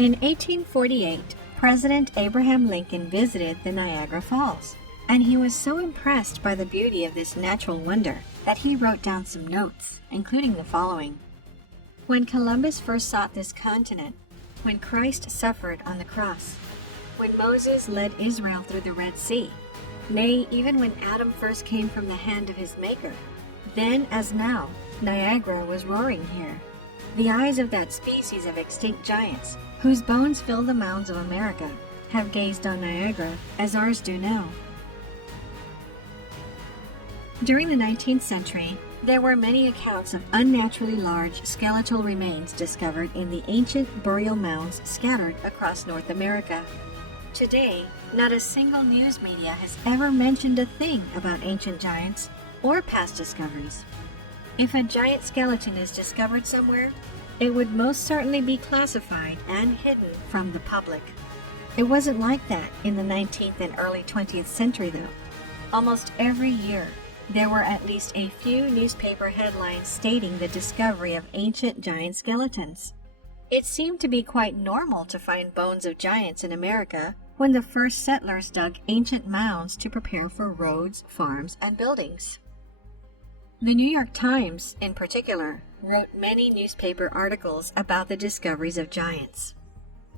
In 1848, President Abraham Lincoln visited the Niagara Falls, and he was so impressed by the beauty of this natural wonder that he wrote down some notes, including the following. When Columbus first sought this continent, when Christ suffered on the cross, when Moses led Israel through the Red Sea, nay, even when Adam first came from the hand of his Maker, then as now, Niagara was roaring here. The eyes of that species of extinct giants, whose bones fill the mounds of America, have gazed on Niagara as ours do now. During the 19th century, there were many accounts of unnaturally large skeletal remains discovered in the ancient burial mounds scattered across North America. Today, not a single news media has ever mentioned a thing about ancient giants or past discoveries. If a giant skeleton is discovered somewhere, it would most certainly be classified and hidden from the public. It wasn't like that in the 19th and early 20th century, though. Almost every year, there were at least a few newspaper headlines stating the discovery of ancient giant skeletons. It seemed to be quite normal to find bones of giants in America when the first settlers dug ancient mounds to prepare for roads, farms, and buildings. The New York Times, in particular, wrote many newspaper articles about the discoveries of giants.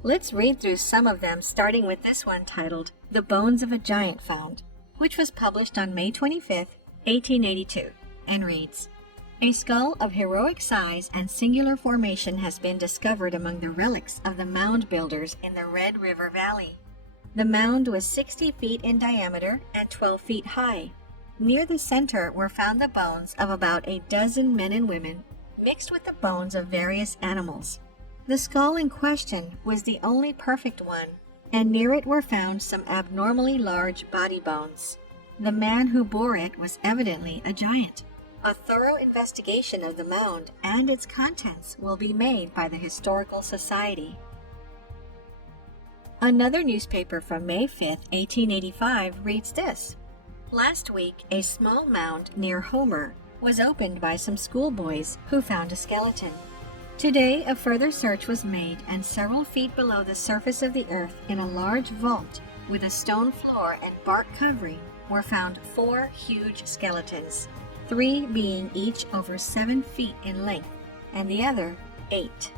Let's read through some of them, starting with this one titled, "The Bones of a Giant Found," which was published on May 25, 1882, and reads, "A skull of heroic size and singular formation has been discovered among the relics of the mound builders in the Red River Valley. The mound was 60 feet in diameter and 12 feet high. Near the center were found the bones of about a dozen men and women, mixed with the bones of various animals. The skull in question was the only perfect one, and near it were found some abnormally large body bones. The man who bore it was evidently a giant. A thorough investigation of the mound and its contents will be made by the Historical Society." Another newspaper from May 5, 1885 reads this. "Last week, a small mound near Homer was opened by some schoolboys who found a skeleton. Today, a further search was made, and several feet below the surface of the earth in a large vault with a stone floor and bark covering were found 4 huge skeletons, 3 being each over 7 feet in length, and the other 8.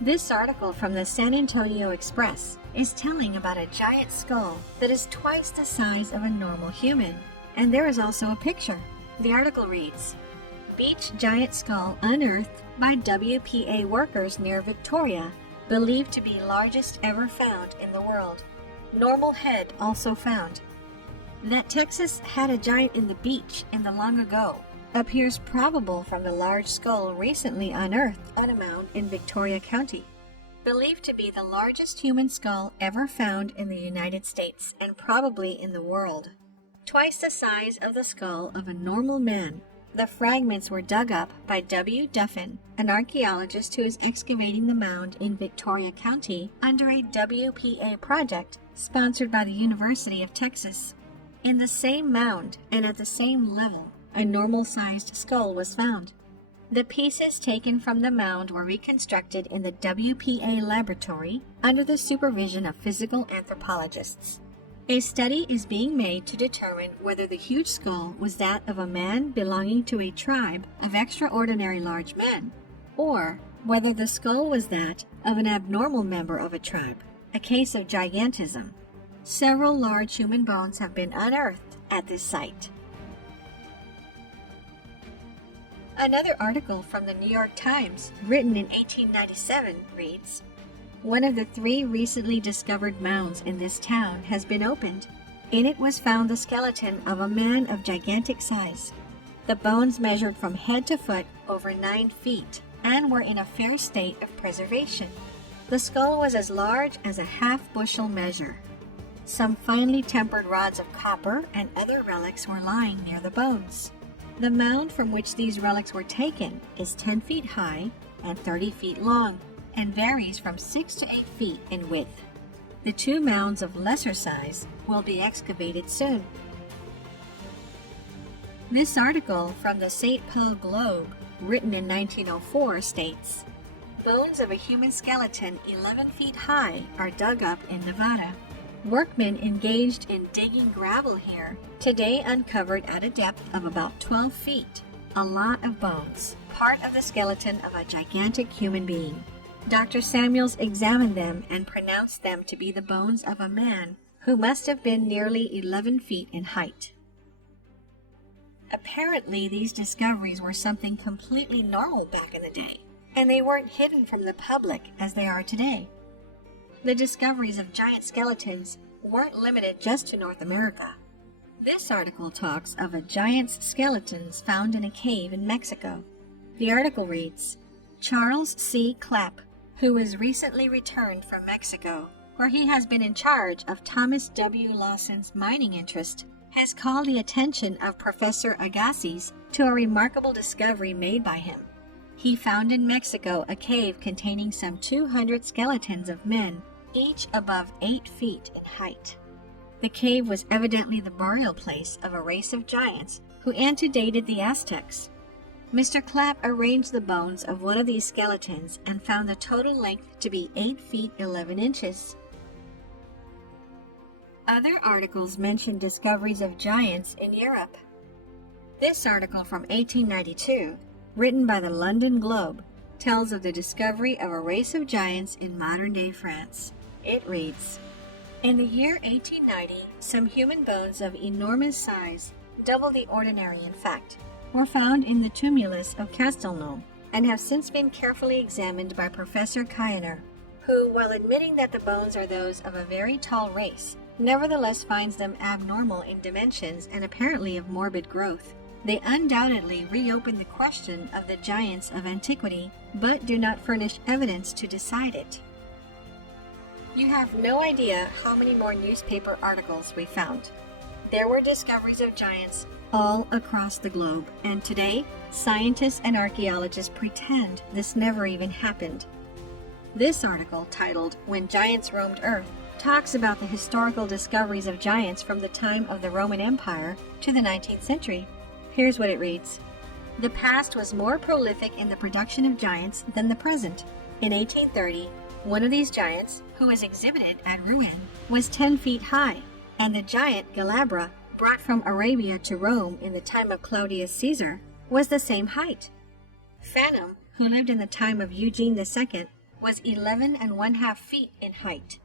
This article from the San Antonio Express is telling about a giant skull that is twice the size of a normal human, and there is also a picture. The article reads, "Beach giant skull unearthed by WPA workers near Victoria, believed to be largest ever found in the world. Normal head also found." That Texas had a giant in the beach in the long ago appears probable from the large skull recently unearthed on a mound in Victoria County, believed to be the largest human skull ever found in the United States and probably in the world. Twice the size of the skull of a normal man. The fragments were dug up by W. Duffin, an archaeologist who is excavating the mound in Victoria County under a WPA project sponsored by the University of Texas. In the same mound and at the same level, a normal-sized skull was found. The pieces taken from the mound were reconstructed in the WPA laboratory under the supervision of physical anthropologists. A study is being made to determine whether the huge skull was that of a man belonging to a tribe of extraordinary large men, or whether the skull was that of an abnormal member of a tribe, a case of gigantism. Several large human bones have been unearthed at this site. Another article from the New York Times, written in 1897, reads, "One of the 3 recently discovered mounds in this town has been opened. In it was found the skeleton of a man of gigantic size. The bones measured from head to foot over 9 feet and were in a fair state of preservation. The skull was as large as a half-bushel measure. Some finely tempered rods of copper and other relics were lying near the bones. The mound from which these relics were taken is 10 feet high and 30 feet long, and varies from 6 to 8 feet in width. The 2 mounds of lesser size will be excavated soon." This article from the St. Paul Globe, written in 1904, states, bones of a human skeleton 11 feet high are dug up in Nevada. Workmen engaged in digging gravel here today uncovered at a depth of about 12 feet a lot of bones, part of the skeleton of a gigantic human being. Dr. Samuels examined them and pronounced them to be the bones of a man who must have been nearly 11 feet in height. Apparently, these discoveries were something completely normal back in the day, and they weren't hidden from the public as they are today. The discoveries of giant skeletons weren't limited just to North America. This article talks of a giant's skeletons found in a cave in Mexico. The article reads, Charles C. Clapp, who was recently returned from Mexico, where he has been in charge of Thomas W. Lawson's mining interest, has called the attention of Professor Agassiz to a remarkable discovery made by him. He found in Mexico a cave containing some 200 skeletons of men, each above 8 feet in height. The cave was evidently the burial place of a race of giants who antedated the Aztecs. Mr. Clapp arranged the bones of one of these skeletons and found the total length to be 8 feet 11 inches. Other articles mention discoveries of giants in Europe. This article from 1892, written by the London Globe, tells of the discovery of a race of giants in modern-day France. It reads, in the year 1890, some human bones of enormous size, double the ordinary in fact, were found in the tumulus of Castelnau and have since been carefully examined by Professor Kainer, who, while admitting that the bones are those of a very tall race, nevertheless finds them abnormal in dimensions and apparently of morbid growth. They undoubtedly reopen the question of the giants of antiquity, but do not furnish evidence to decide it. You have no idea how many more newspaper articles we found. There were discoveries of giants all across the globe, and today, scientists and archaeologists pretend this never even happened. This article, titled When Giants Roamed Earth, talks about the historical discoveries of giants from the time of the Roman Empire to the 19th century. Here's what it reads. The past was more prolific in the production of giants than the present. In 1830, one of these giants, who was exhibited at Rouen, was 10 feet high, and the giant Galabra, brought from Arabia to Rome in the time of Claudius Caesar, was the same height. Phanom, who lived in the time of Eugene II, was 11½ feet in height.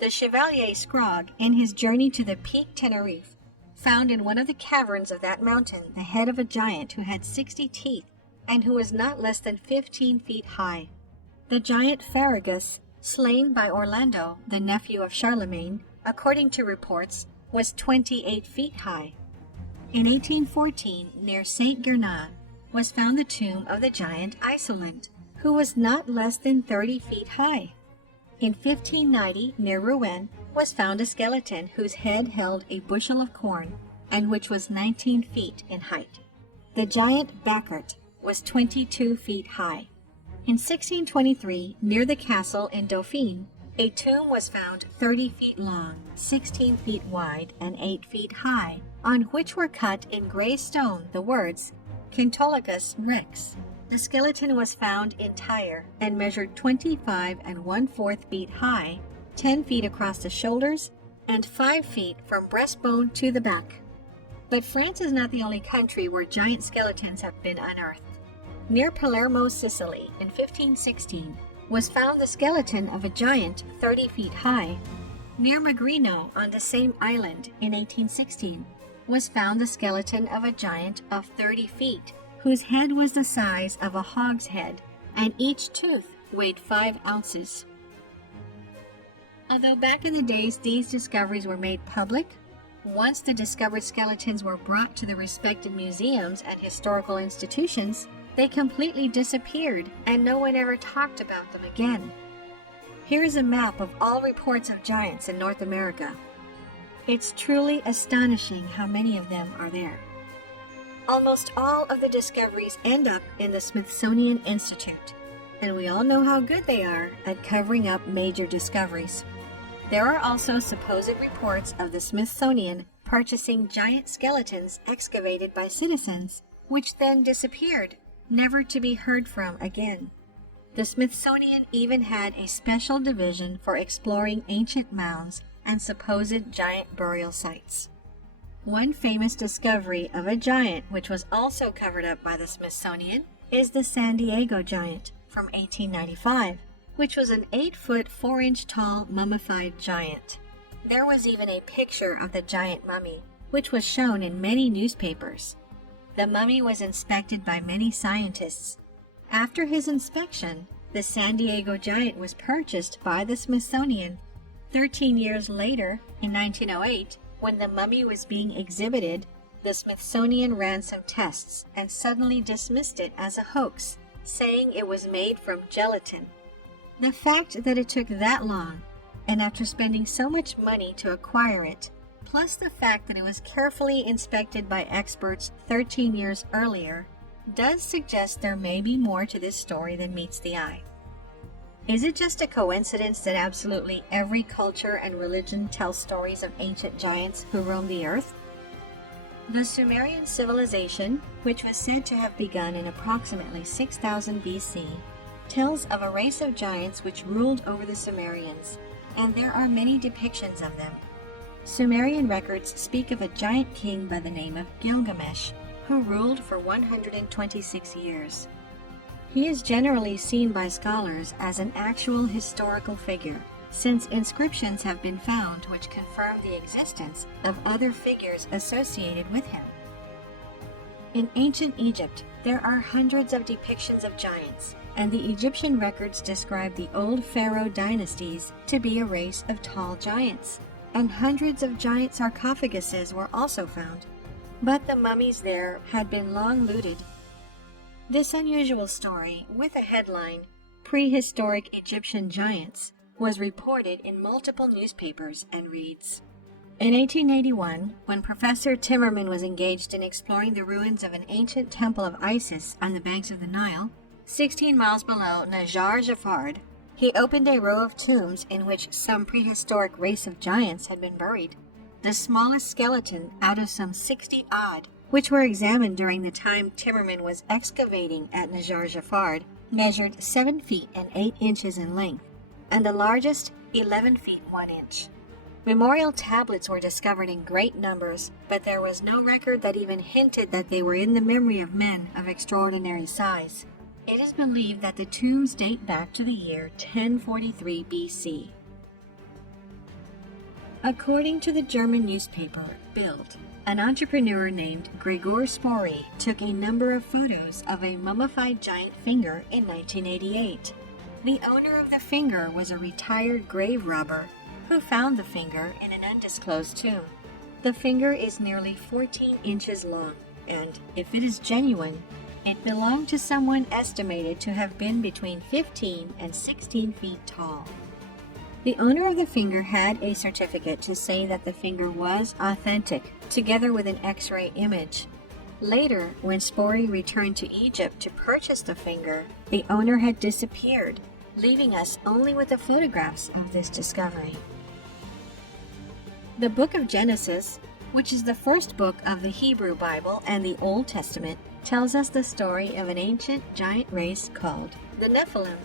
The Chevalier Scrogg, in his journey to the Peak Tenerife, found in one of the caverns of that mountain the head of a giant who had 60 teeth and who was not less than 15 feet high. The giant Ferragus, slain by Orlando, the nephew of Charlemagne, according to reports, was 28 feet high. In 1814, near Saint Gernat, was found the tomb of the giant Isolent, who was not less than 30 feet high. In 1590, near Rouen, was found a skeleton whose head held a bushel of corn, and which was 19 feet in height. The giant Bacchart was 22 feet high. In 1623, near the castle in Dauphine, a tomb was found 30 feet long, 16 feet wide, and 8 feet high, on which were cut in gray stone the words, Quintolicus Rex. The skeleton was found entire and measured 25 1/4 feet high, 10 feet across the shoulders, and 5 feet from breastbone to the back. But France is not the only country where giant skeletons have been unearthed. Near Palermo, Sicily, in 1516, was found the skeleton of a giant 30 feet high. Near Magrino, on the same island, in 1816, was found the skeleton of a giant of 30 feet, whose head was the size of a hogshead, and each tooth weighed 5 ounces. Although back in the days these discoveries were made public, once the discovered skeletons were brought to the respected museums and historical institutions, they completely disappeared and no one ever talked about them again. Here is a map of all reports of giants in North America. It's truly astonishing how many of them are there. Almost all of the discoveries end up in the Smithsonian Institute, and we all know how good they are at covering up major discoveries. There are also supposed reports of the Smithsonian purchasing giant skeletons excavated by citizens, which then disappeared, never to be heard from again. The Smithsonian even had a special division for exploring ancient mounds and supposed giant burial sites. One famous discovery of a giant, which was also covered up by the Smithsonian, is the San Diego giant from 1895, which was an 8-foot 4-inch tall mummified giant. There was even a picture of the giant mummy, which was shown in many newspapers. The mummy was inspected by many scientists. After his inspection, the San Diego giant was purchased by the Smithsonian. 13 years later, in 1908, when the mummy was being exhibited, the Smithsonian ran some tests and suddenly dismissed it as a hoax, saying it was made from gelatin. The fact that it took that long, and after spending so much money to acquire it, plus the fact that it was carefully inspected by experts 13 years earlier, does suggest there may be more to this story than meets the eye. Is it just a coincidence that absolutely every culture and religion tells stories of ancient giants who roamed the earth? The Sumerian civilization, which was said to have begun in approximately 6000 BC, tells of a race of giants which ruled over the Sumerians, and there are many depictions of them. Sumerian records speak of a giant king by the name of Gilgamesh, who ruled for 126 years. He is generally seen by scholars as an actual historical figure, since inscriptions have been found which confirm the existence of other figures associated with him. In ancient Egypt, there are hundreds of depictions of giants, and the Egyptian records describe the old pharaoh dynasties to be a race of tall giants, and hundreds of giant sarcophaguses were also found. But the mummies there had been long looted. This unusual story, with a headline, Prehistoric Egyptian Giants, was reported in multiple newspapers and reads, in 1881, when Professor Timmerman was engaged in exploring the ruins of an ancient temple of Isis on the banks of the Nile, 16 miles below Najar Jafard, he opened a row of tombs in which some prehistoric race of giants had been buried. The smallest skeleton out of some 60-odd, which were examined during the time Timmerman was excavating at Najar Jafard, measured 7 feet and 8 inches in length, and the largest 11 feet 1 inch. Memorial tablets were discovered in great numbers, but there was no record that even hinted that they were in the memory of men of extraordinary size. It is believed that the tombs date back to the year 1043 BC. According to the German newspaper Bild, an entrepreneur named Gregor Spory took a number of photos of a mummified giant finger in 1988. The owner of the finger was a retired grave robber who found the finger in an undisclosed tomb. The finger is nearly 14 inches long, and if it is genuine, it belonged to someone estimated to have been between 15 and 16 feet tall. The owner of the finger had a certificate to say that the finger was authentic, together with an X-ray image. Later, when Spory returned to Egypt to purchase the finger, the owner had disappeared, leaving us only with the photographs of this discovery. The Book of Genesis, which is the first book of the Hebrew Bible and the Old Testament, tells us the story of an ancient giant race called the Nephilim.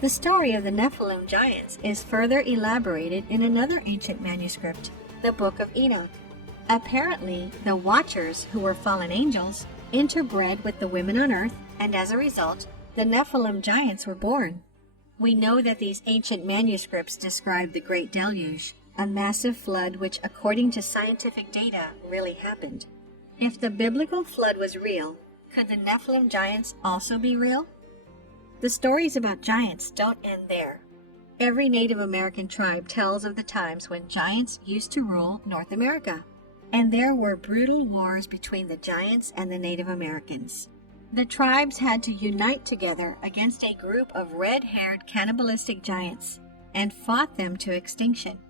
The story of the Nephilim giants is further elaborated in another ancient manuscript, the Book of Enoch. Apparently, the Watchers, who were fallen angels, interbred with the women on earth, and as a result, the Nephilim giants were born. We know that these ancient manuscripts describe the Great Deluge, a massive flood which, according to scientific data, really happened. If the biblical flood was real, could the Nephilim giants also be real? The stories about giants don't end there. Every Native American tribe tells of the times when giants used to rule North America, and there were brutal wars between the giants and the Native Americans. The tribes had to unite together against a group of red-haired cannibalistic giants and fought them to extinction.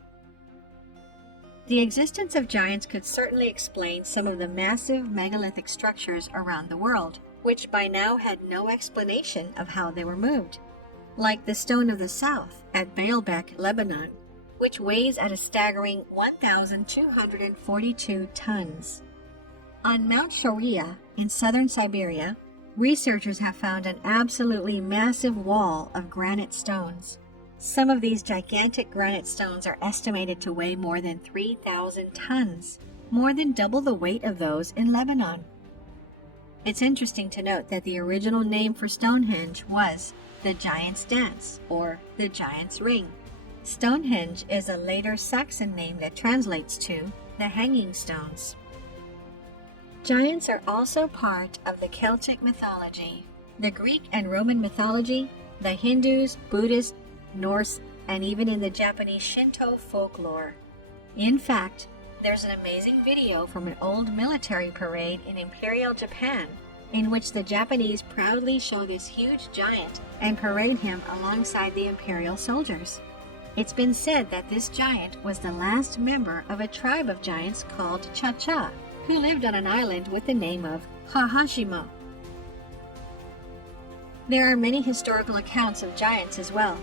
The existence of giants could certainly explain some of the massive megalithic structures around the world, which by now had no explanation of how they were moved, like the Stone of the South at Baalbek, Lebanon, which weighs at a staggering 1,242 tons. On Mount Sharia in southern Siberia, researchers have found an absolutely massive wall of granite stones. Some of these gigantic granite stones are estimated to weigh more than 3,000 tons, more than double the weight of those in Lebanon. It's interesting to note that the original name for Stonehenge was the Giant's Dance, or the Giant's Ring. Stonehenge is a later Saxon name that translates to the Hanging Stones. Giants are also part of the Celtic mythology, the Greek and Roman mythology, the Hindus, Buddhists, Norse, and even in the Japanese Shinto folklore. In fact, there's an amazing video from an old military parade in Imperial Japan in which the Japanese proudly show this huge giant and parade him alongside the imperial soldiers. It's been said that this giant was the last member of a tribe of giants called Cha-Cha, who lived on an island with the name of Hahashimo. There are many historical accounts of giants as well.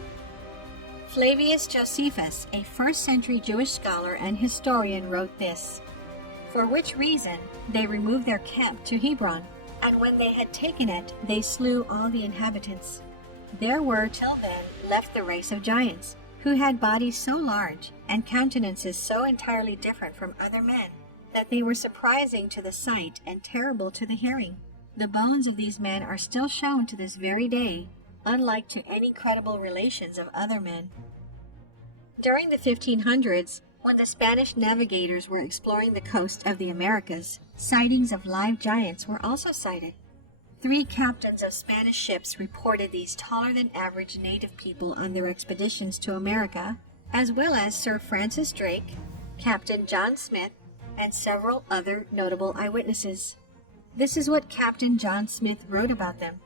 Flavius Josephus, a 1st century Jewish scholar and historian, wrote this: "For which reason they removed their camp to Hebron, and when they had taken it, they slew all the inhabitants. There were till then left the race of giants, who had bodies so large and countenances so entirely different from other men, that they were surprising to the sight and terrible to the hearing. The bones of these men are still shown to this very day, unlike to any credible relations of other men." During the 1500s, when the Spanish navigators were exploring the coast of the Americas, sightings of live giants were also sighted. 3 captains of Spanish ships reported these taller than average native people on their expeditions to America, as well as Sir Francis Drake, Captain John Smith, and several other notable eyewitnesses. This is what Captain John Smith wrote about them.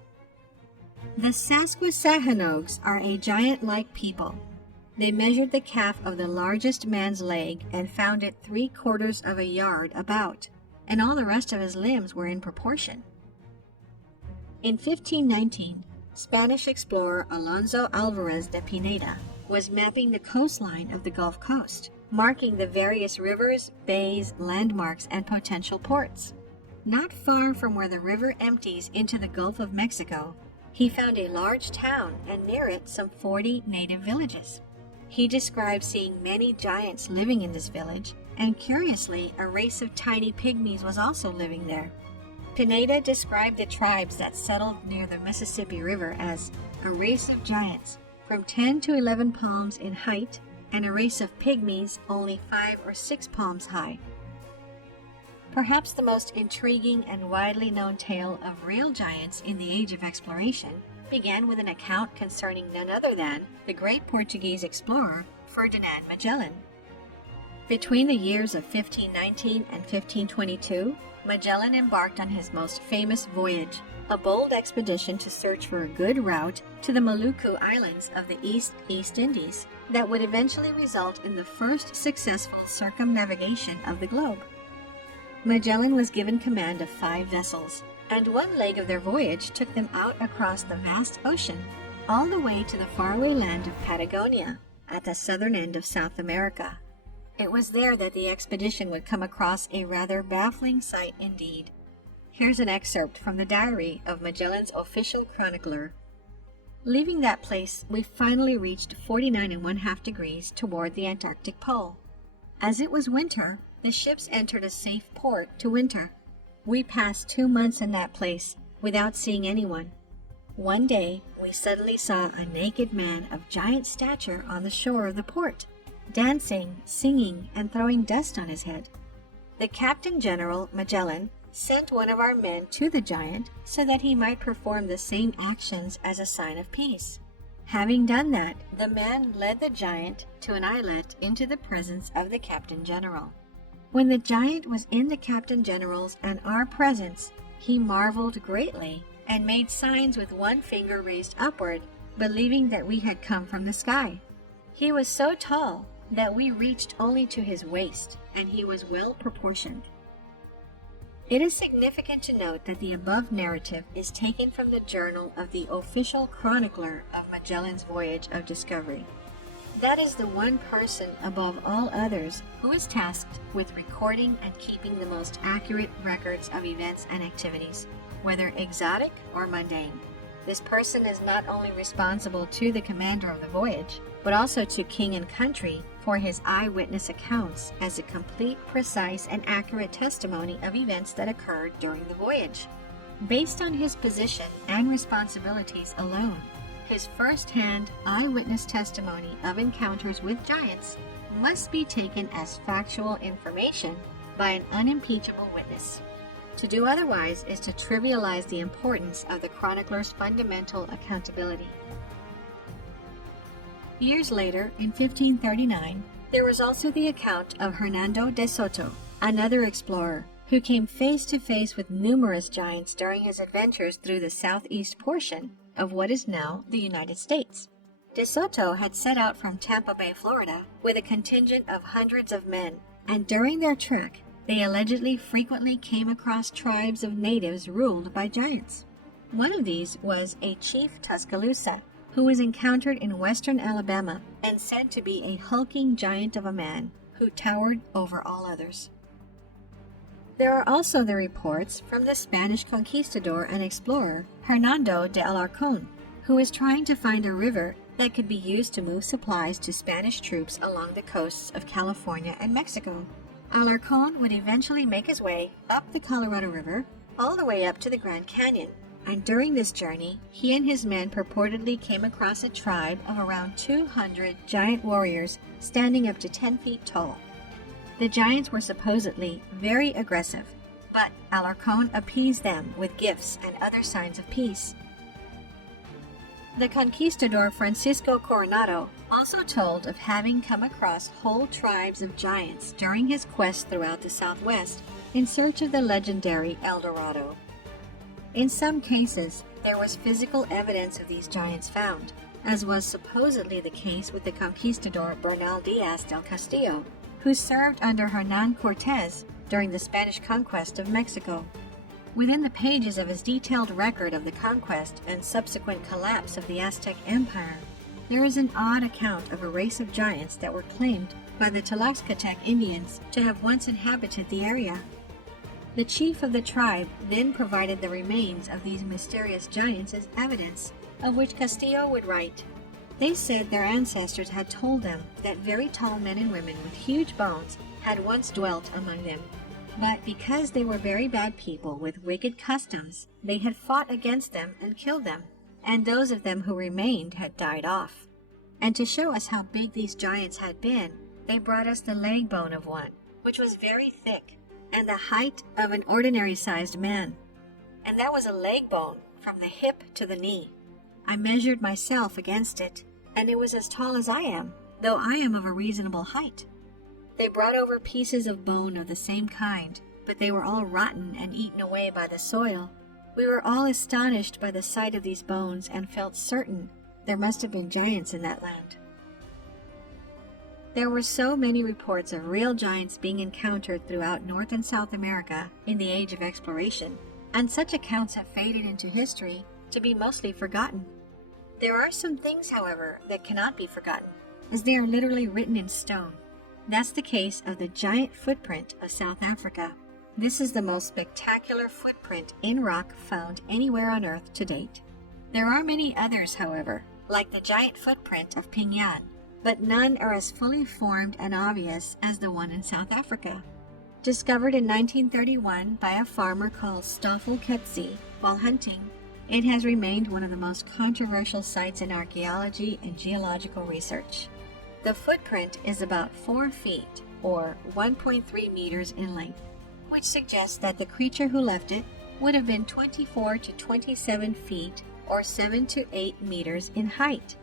"The Sasquasahanogues are a giant-like people. They measured the calf of the largest man's leg and found it 3/4 of a yard about, and all the rest of his limbs were in proportion." In 1519, Spanish explorer Alonso Alvarez de Pineda was mapping the coastline of the Gulf Coast, marking the various rivers, bays, landmarks, and potential ports. Not far from where the river empties into the Gulf of Mexico, he found a large town and near it some 40 native villages. He described seeing many giants living in this village, and curiously, a race of tiny pygmies was also living there. Pineda described the tribes that settled near the Mississippi River as a race of giants from 10 to 11 palms in height, and a race of pygmies only 5 or 6 palms high. Perhaps the most intriguing and widely known tale of real giants in the age of exploration began with an account concerning none other than the great Portuguese explorer Ferdinand Magellan. Between the years of 1519 and 1522, Magellan embarked on his most famous voyage, a bold expedition to search for a good route to the Maluku Islands of the East Indies that would eventually result in the first successful circumnavigation of the globe. Magellan was given command of 5 vessels, and one leg of their voyage took them out across the vast ocean, all the way to the faraway land of Patagonia, at the southern end of South America. It was there that the expedition would come across a rather baffling sight indeed. Here's an excerpt from the diary of Magellan's official chronicler. "Leaving that place, we finally reached 49½ degrees toward the Antarctic Pole. As it was winter, the ships entered a safe port to winter. We passed 2 months in that place without seeing anyone. One day, we suddenly saw a naked man of giant stature on the shore of the port, dancing, singing, and throwing dust on his head. The Captain General, Magellan, sent one of our men to the giant so that he might perform the same actions as a sign of peace. Having done that, the man led the giant to an islet into the presence of the Captain General. When the giant was in the Captain General's and our presence, he marveled greatly and made signs with one finger raised upward, believing that we had come from the sky. He was so tall that we reached only to his waist, and he was well proportioned." It is significant to note that the above narrative is taken from the journal of the official chronicler of Magellan's voyage of discovery. That is the one person above all others who is tasked with recording and keeping the most accurate records of events and activities. whether exotic or mundane. This person is not only responsible to the commander of the voyage, but also to king and country for his eyewitness accounts as a complete, precise, and accurate testimony of events that occurred during the voyage. Based on his position and responsibilities alone, his first-hand eyewitness testimony of encounters with giants must be taken as factual information by an unimpeachable witness. To do otherwise is to trivialize the importance of the chronicler's fundamental accountability. Years later, in 1539, there was also the account of Hernando de Soto, another explorer, who came face to face with numerous giants during his adventures through the southeast portion of what is now the United States. De Soto had set out from Tampa Bay, Florida, with a contingent of hundreds of men, and during their trek, they allegedly frequently came across tribes of natives ruled by giants. One of these was a Chief Tuscaloosa, who was encountered in western Alabama and said to be a hulking giant of a man who towered over all others. There are also the reports from the Spanish conquistador and explorer Hernando de Alarcón, who was trying to find a river that could be used to move supplies to Spanish troops along the coasts of California and Mexico. Alarcón would eventually make his way up the Colorado River all the way up to the Grand Canyon, and during this journey, he and his men purportedly came across a tribe of around 200 giant warriors standing up to 10 feet tall. The giants were supposedly very aggressive, but Alarcón appeased them with gifts and other signs of peace. The conquistador Francisco Coronado also told of having come across whole tribes of giants during his quest throughout the Southwest in search of the legendary El Dorado. In some cases, there was physical evidence of these giants found, as was supposedly the case with the conquistador Bernal Diaz del Castillo, who served under Hernán Cortés during the Spanish conquest of Mexico. Within the pages of his detailed record of the conquest and subsequent collapse of the Aztec Empire, there is an odd account of a race of giants that were claimed by the Tlaxcatec Indians to have once inhabited the area. The chief of the tribe then provided the remains of these mysterious giants as evidence, of which Castillo would write. They said their ancestors had told them that very tall men and women with huge bones had once dwelt among them. But because they were very bad people with wicked customs, they had fought against them and killed them, and those of them who remained had died off. And to show us how big these giants had been, they brought us the leg bone of one, which was very thick, and the height of an ordinary-sized man. And that was a leg bone from the hip to the knee. I measured myself against it, and it was as tall as I am, though I am of a reasonable height. They brought over pieces of bone of the same kind, but they were all rotten and eaten away by the soil. We were all astonished by the sight of these bones and felt certain there must have been giants in that land. There were so many reports of real giants being encountered throughout North and South America in the age of exploration, and such accounts have faded into history to be mostly forgotten. There are some things, however, that cannot be forgotten, as they are literally written in stone. That's the case of the giant footprint of South Africa. This is the most spectacular footprint in rock found anywhere on Earth to date. There are many others, however, like the giant footprint of Pingyan, but none are as fully formed and obvious as the one in South Africa. Discovered in 1931 by a farmer called Stoffel Coetzee while hunting, it has remained one of the most controversial sites in archaeology and geological research. The footprint is about 4 feet, or 1.3 meters in length, which suggests that the creature who left it would have been 24 to 27 feet, or 7 to 8 meters in height.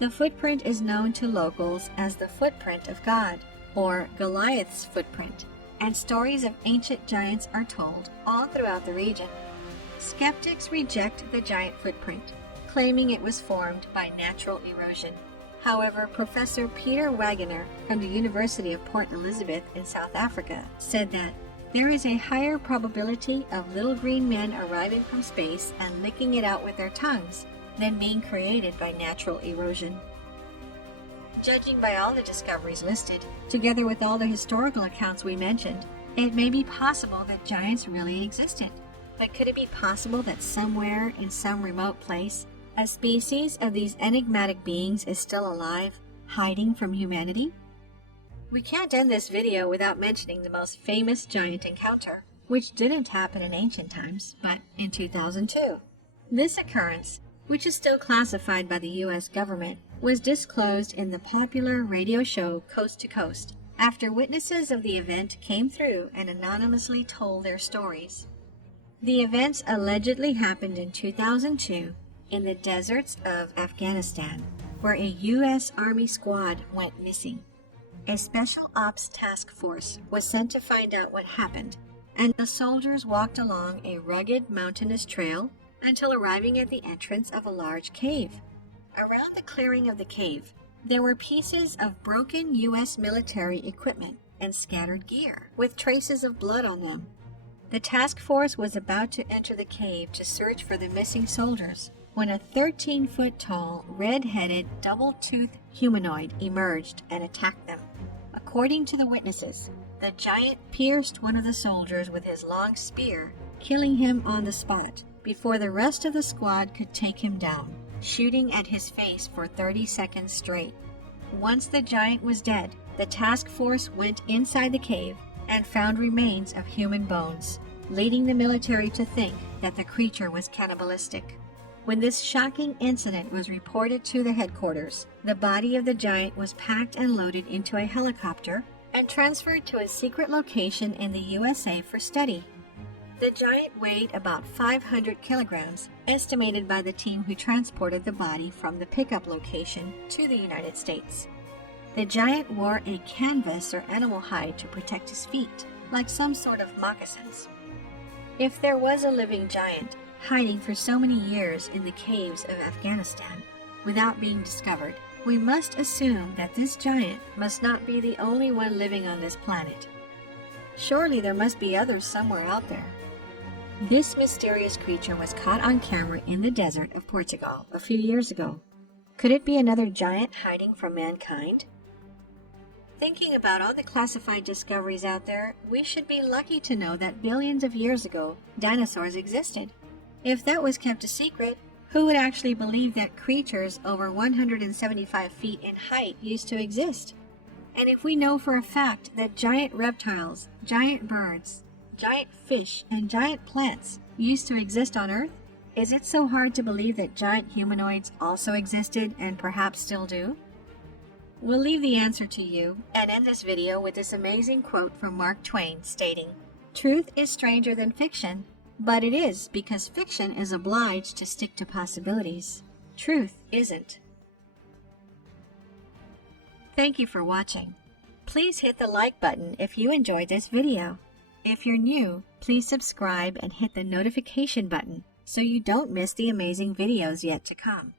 The footprint is known to locals as the footprint of God, or Goliath's footprint, and stories of ancient giants are told all throughout the region. Skeptics reject the giant footprint, claiming it was formed by natural erosion. However, Professor Peter Wagener from the University of Port Elizabeth in South Africa said that there is a higher probability of little green men arriving from space and licking it out with their tongues than being created by natural erosion. Judging by all the discoveries listed, together with all the historical accounts we mentioned, it may be possible that giants really existed, But could it be possible that somewhere in some remote place, a species of these enigmatic beings is still alive, hiding from humanity? We can't end this video without mentioning the most famous giant encounter, which didn't happen in ancient times, but in 2002. This occurrence, which is still classified by the US government, was disclosed in the popular radio show Coast to Coast, after witnesses of the event came through and anonymously told their stories. The events allegedly happened in 2002 in the deserts of Afghanistan, where a US Army squad went missing. A Special Ops Task Force was sent to find out what happened, and the soldiers walked along a rugged mountainous trail until arriving at the entrance of a large cave. Around the clearing of the cave, there were pieces of broken US military equipment and scattered gear, with traces of blood on them. The task force was about to enter the cave to search for the missing soldiers when a 13-foot-tall, red-headed, double-toothed humanoid emerged and attacked them. According to the witnesses, the giant pierced one of the soldiers with his long spear, killing him on the spot before the rest of the squad could take him down, shooting at his face for 30 seconds straight. Once the giant was dead, the task force went inside the cave and found remains of human bones, leading the military to think that the creature was cannibalistic. When this shocking incident was reported to the headquarters, the body of the giant was packed and loaded into a helicopter and transferred to a secret location in the USA for study. The giant weighed about 500 kilograms, estimated by the team who transported the body from the pickup location to the United States. The giant wore a canvas or animal hide to protect his feet, like some sort of moccasins. If there was a living giant hiding for so many years in the caves of Afghanistan without being discovered, we must assume that this giant must not be the only one living on this planet. Surely there must be others somewhere out there. This mysterious creature was caught on camera in the desert of Portugal a few years ago. Could it be another giant hiding from mankind? Thinking about all the classified discoveries out there, we should be lucky to know that billions of years ago, dinosaurs existed. If that was kept a secret, who would actually believe that creatures over 175 feet in height used to exist? And if we know for a fact that giant reptiles, giant birds, giant fish, and giant plants used to exist on Earth, is it so hard to believe that giant humanoids also existed and perhaps still do? We'll leave the answer to you and end this video with this amazing quote from Mark Twain stating, "Truth is stranger than fiction, but it is because fiction is obliged to stick to possibilities. Truth isn't." Thank you for watching. Please hit the like button if you enjoyed this video. If you're new, please subscribe and hit the notification button so you don't miss the amazing videos yet to come.